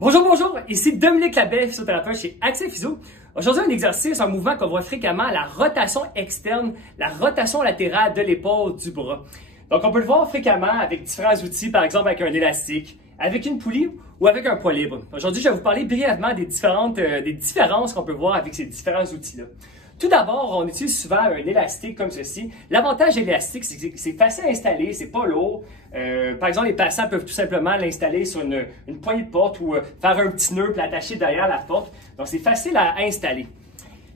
Bonjour, ici Dominique Labelle, physiothérapeute chez Axel Physio. Aujourd'hui, un exercice, un mouvement qu'on voit fréquemment, la rotation externe, la rotation latérale de l'épaule du bras. Donc, on peut le voir fréquemment avec différents outils, par exemple avec un élastique, avec une poulie ou avec un poids libre. Aujourd'hui, je vais vous parler brièvement des différences qu'on peut voir avec ces différents outils-là. Tout d'abord, on utilise souvent un élastique comme ceci. L'avantage de l'élastique, c'est que c'est facile à installer, c'est pas lourd. Par exemple, les patients peuvent tout simplement l'installer sur une poignée de porte ou faire un petit nœud puis l'attacher derrière la porte. Donc, c'est facile à installer.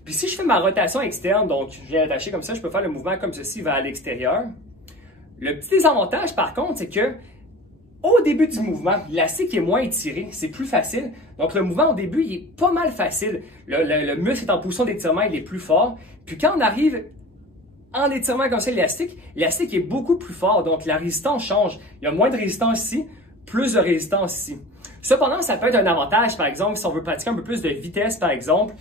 Puis si je fais ma rotation externe, donc je viens attacher comme ça, je peux faire le mouvement comme ceci vers l'extérieur. Le petit désavantage, par contre, c'est que au début du mouvement, l'élastique est moins étiré, c'est plus facile. Donc le mouvement au début, il est pas mal facile. Le muscle est en position d'étirement, il est plus fort. Puis quand on arrive en étirement comme ça, l'élastique est beaucoup plus fort. Donc la résistance change. Il y a moins de résistance ici, plus de résistance ici. Cependant, ça peut être un avantage, par exemple, si on veut pratiquer un peu plus de vitesse, par exemple,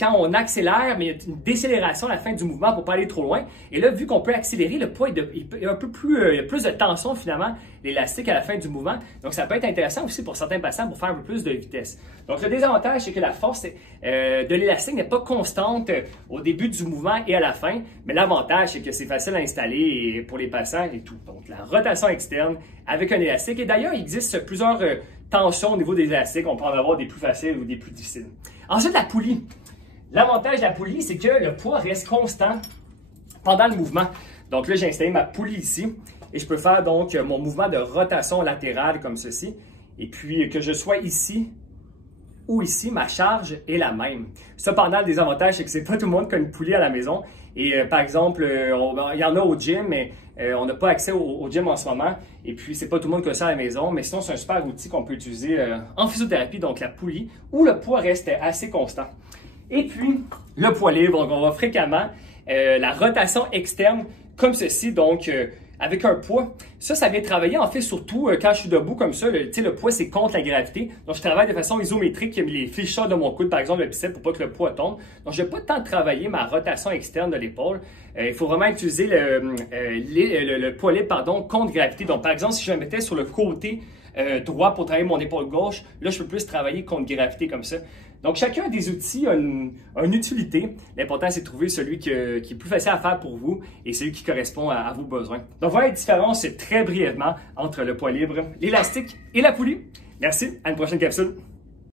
quand on accélère, mais il y a une décélération à la fin du mouvement pour ne pas aller trop loin. Et là, vu qu'on peut accélérer, le poids il y a un peu plus, il y a plus de tension finalement, l'élastique à la fin du mouvement. Donc, ça peut être intéressant aussi pour certains patients pour faire un peu plus de vitesse. Donc, le désavantage, c'est que la force de l'élastique n'est pas constante au début du mouvement et à la fin. Mais l'avantage, c'est que c'est facile à installer pour les patients et tout. Donc, la rotation externe avec un élastique. Et d'ailleurs, il existe plusieurs tensions au niveau des élastiques. On peut en avoir des plus faciles ou des plus difficiles. Ensuite, la poulie. L'avantage de la poulie, c'est que le poids reste constant pendant le mouvement. Donc là, j'ai installé ma poulie ici et je peux faire donc mon mouvement de rotation latérale comme ceci. Et puis, que je sois ici ou ici, ma charge est la même. Cependant, le désavantage, c'est que c'est pas tout le monde qui a une poulie à la maison. Et par exemple, il y en a au gym, mais on n'a pas accès au gym en ce moment. Et puis, c'est pas tout le monde qui a ça à la maison. Mais sinon, c'est un super outil qu'on peut utiliser en physiothérapie, donc la poulie, où le poids reste assez constant. Et puis, le poids libre, donc on voit fréquemment la rotation externe comme ceci, donc avec un poids. Ça vient travailler en fait surtout quand je suis debout comme ça. Le poids, c'est contre la gravité. Donc, je travaille de façon isométrique, les fléchisseurs de mon coude, par exemple, le biceps pour pas que le poids tombe. Donc, je n'ai pas le temps de travailler ma rotation externe de l'épaule. Il faut vraiment utiliser le poids libre, pardon, contre gravité. Donc, par exemple, si je me mettais sur le côté droit pour travailler mon épaule gauche, là, je peux plus travailler contre gravité comme ça. Donc, chacun des outils a une utilité. L'important, c'est de trouver celui qui est plus facile à faire pour vous et celui qui correspond à vos besoins. Donc, voilà la différence très brièvement entre le poids libre, l'élastique et la poulie. Merci, à une prochaine capsule.